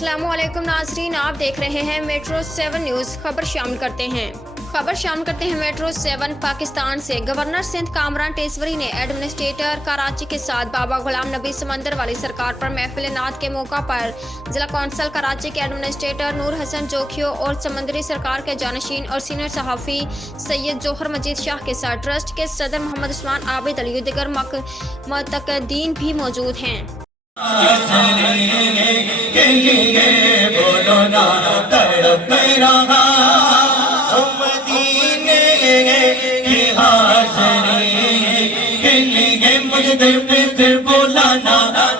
السلام علیکم ناظرین، آپ دیکھ رہے ہیں میٹرو 7 نیوز۔ خبر شامل کرتے ہیں میٹرو 7 پاکستان سے۔ گورنر سندھ کامران ٹیسوری نے ایڈمنسٹریٹر کراچی کے ساتھ بابا غلام نبی سمندر والی سرکار پر محفل نعت کے موقع پر ضلع کونسل کراچی کے ایڈمنسٹریٹر نور حسن جوکھیو اور سمندری سرکار کے جانشین اور سینئر صحافی سید جوہر مجید شاہ کے ساتھ ٹرسٹ کے صدر محمد عثمان عابد علی و دیگر متقدین بھی موجود ہیں۔ بولو نا تڑپ رہا مدینے کی حاضری کے لیے مجھے در پہ پھر بولانا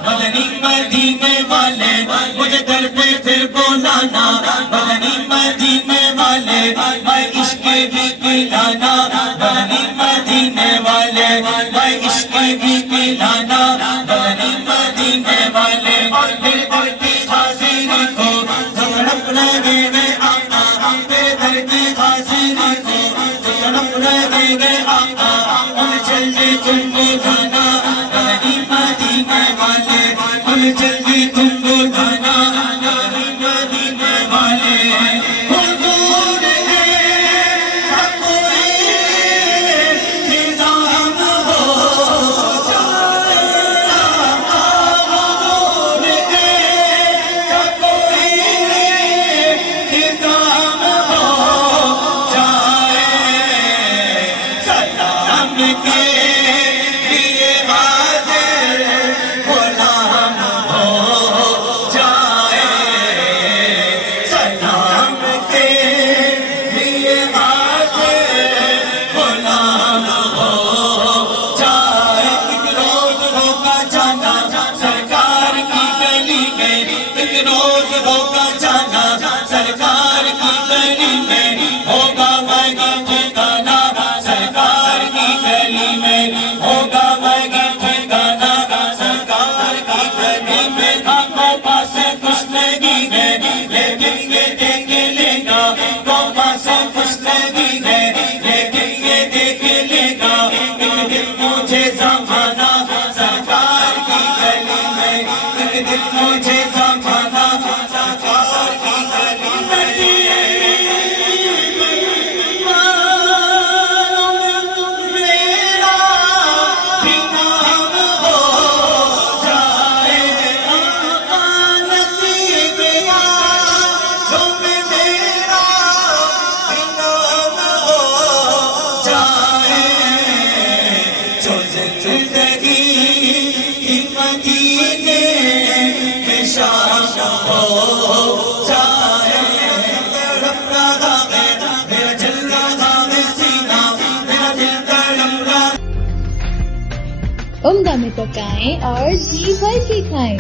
مدنی مدینے والے، مجھے در پہ پھر بولانا مدنی مدینے والے، میں عشق بھی پلانا مدنی مدینے والے، میں عشق بھی پلانا مدنی مدینے والے، اور میرے در کی حاضری کو تڑپ رہے ہیں آقا، میرے در کی حاضری کو تڑپ رہے ہیں آقا، ہم جلدی تم کو گانا مدنی مدینے والے، ہم جلدی تم کو گانا مدنی مدینے والے۔ حضور ہے سب کوئی نظام ہو جائے، حضور ہے سب کوئی نظام ہو جائے، سلام کے لیے حاضر غلام ہو جائے، سلام کے لیے حاضر غلام ہو جائے۔ ایک روز ہوگا جانا سرکار کی گلی میں، ایک روز ہوگا جانا سرکار کی گلی میں، ہوگا وہی ٹھکانا سرکار کی گلی میں، ہوگا وہی ٹھکانا سرکار کی گلی میں۔ آنکھوں پاس کچھ نہیں ہے لیکن یہ دیکھ لے گا، آنکھوں پاس کچھ نہیں ہے لیکن یہ دیکھ لے گا، ایک دن مجھے زمانہ سرکار کی گلی میں، ایک دن مجھے زمانہ سرکار کی گلی میں۔ میرا بھی نام ہو جائے آقا نصیب تم میرا بھی نام ہو جائے، جو زندگی کی مدینے میں شام ہو جائے۔ تڑپ رہا ہے میرا جل رہا ہے سینہ، میرا دل تڑپ رہا۔ عمدہ میں پکائیں اور جی بھر کے کھائیں۔